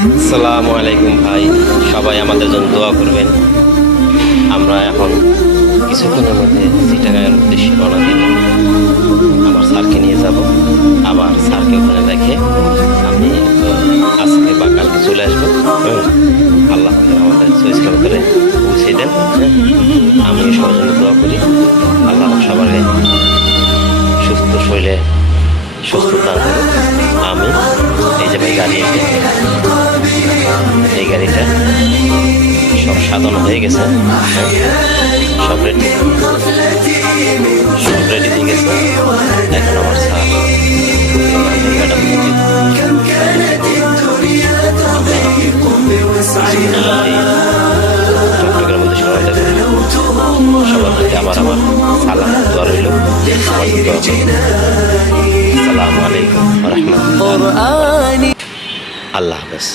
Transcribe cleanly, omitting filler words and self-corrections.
আসসালামু আলাইকুম ভাই, সবাই আমাদের জন্য দোয়া করবেন। আমরা এখন কিছুক্ষণের মধ্যে চিটাগাংয়ের উদ্দেশ্যে রওনা দিব। আমার স্যারকে নিয়ে যাব, আবার স্যারকে ওখানে রেখে আমি আজকে বা কালকে চলে আসবো। আল্লাহ আমাদের সৈস্কার করে পৌঁছে দেন। আমি সবার জন্য দোয়া করি, আল্লাহ সবার সুস্থ শরীরে সুস্থতা করুন। আমি এই যে ভাই গাড়ি, এই গাড়িটা সব সাজানো হয়ে গেছে, সব রেডি হয়ে গেছে। এখন আমার স্যার ম্যাডাম চট্টগ্রামের মধ্যে সবাই সবার প্রতি আবার আমার সালাম দোয়া রইল। আসসালামু আলাইকুম ওয়া রাহমাতুল্লাহ। আল্লাহ হাফেজ।